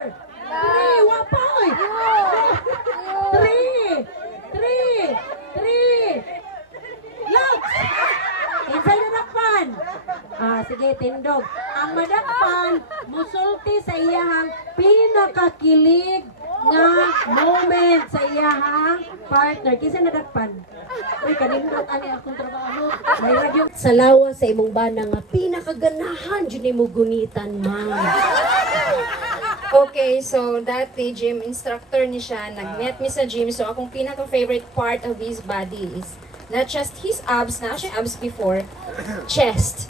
Three, wapoy! Three! Look! Insay nadakpan! Sige, tindog. Ang madakpan, musulti sa iyahang pinakakilig nga moment sa iyahang partner. Kisa nadakpan? Uy, kanindot ani akong trabaho. May radyo. Sa lawas sa imong bana nga pinakaganahan dyan mo gunitan, ma'am. Okay, so dati gym instructor ni siya, nag-met mi sa gym. So akong pinaka-favorite part of his body is not just his abs, na siya abs before, chest.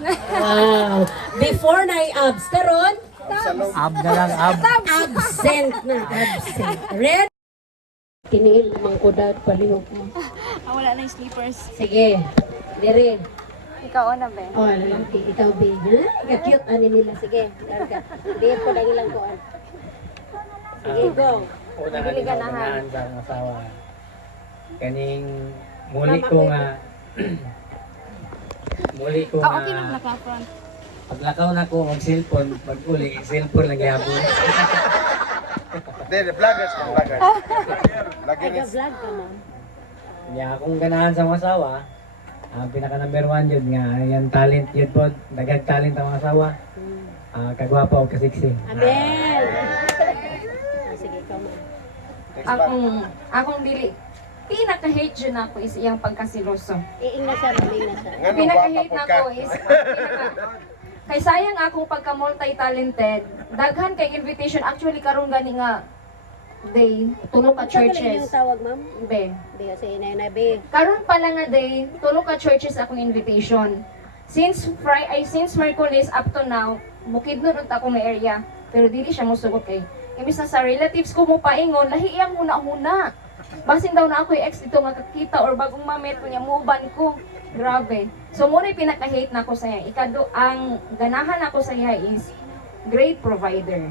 Wow! Before na abs, karon Ab na lang, ab. absent na, absent. Red? Kinihil naman ko dahil palihok mo. Wala na yung sleepers. Sige, dire. Ikaw na ba? Oh, lalaki, ikaw ba? Ka-cute ani nila. Sige, larga. Dire po na ilang kuan. Sige, go. Una ka ganahan sa akong asawa. Kaning muli ko nga Okay lang naka-front. paglakaw na ko mag cellphone, pag uli, cellphone lang gyapon. Hindi, vloggers ka, vloggers. Vloggers. Taga-vlog ka, ma'am. Kaya akong ganahan sa akong asawa, ang pinaka number 1 yun nga, yan talent yun po, dagag talent ang mga asawa. Kagwapa o kasiksi. Amen! Sige, ikaw, ma'am. Next back. Akong dili. Pinaka-hate dyan ako is iyang pagkasiloso. Iing na siya, ma'am. na siya. Nga nung Pinaka-hate bata na po ka. ko is kay sayang akong pagka-multi-talented. Daghan kay invitation. Actually, karon gani nga day, tulo ka Saan galing churches. yung tawag, ma'am? Be. Be, kasi inay na, be. Karon pala nga day, tulo ka churches akong invitation. Since Merkulis up to now, Bukidnon unta akong area. Pero dili siya mosugot kay. Imbis na sa relatives ko mo paingon, lahi iyang huna-huna. Basin daw na ako yung ex dito nga kakita or bagong mamit ko niya, muuban ko. Grabe. So muna pinaka-hate na ako sa iya. Ang ganahan ako sa iya is great provider.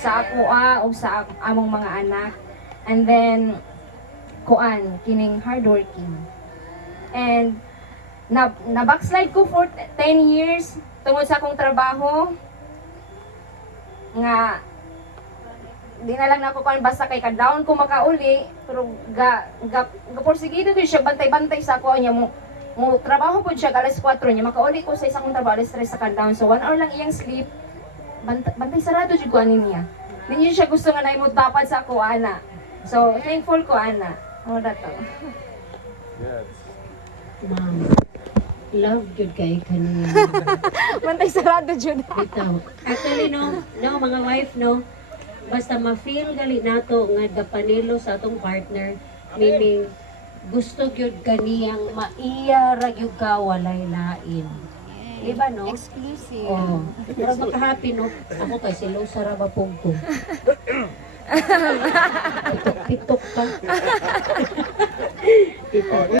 Sa ako o sa among mga anak. And then, kining hardworking. And, na-backslide ko for 10 years tungod sa akong trabaho. Nga, di na lang ako kuan basta kay ka-down ko makauli pero porsigido ko siya bantay-bantay sa ako niya mo trabaho po siya alas 4 niya makauli ko sa isang trabaho alas 3 sa ka-down so 1 hour lang iyang sleep bantay sarado jud ko ani niya hindi siya gusto nga naimod tapad sa ako ana so thankful ko ana dato Yes. Ma'am, love good kay kanina. bantay sarado jud Bitaw. Actually, no, mga wife, no, basta ma-feel gali nato nga dapanilo sa atong partner, meaning gusto gyud kaniyang maiya ra gyud ka walay lain. Diba, no? exclusive Oh, pero maka-happy, no? Ako kay silo sa rabapog ko. Pitok-pitok ka. Ito.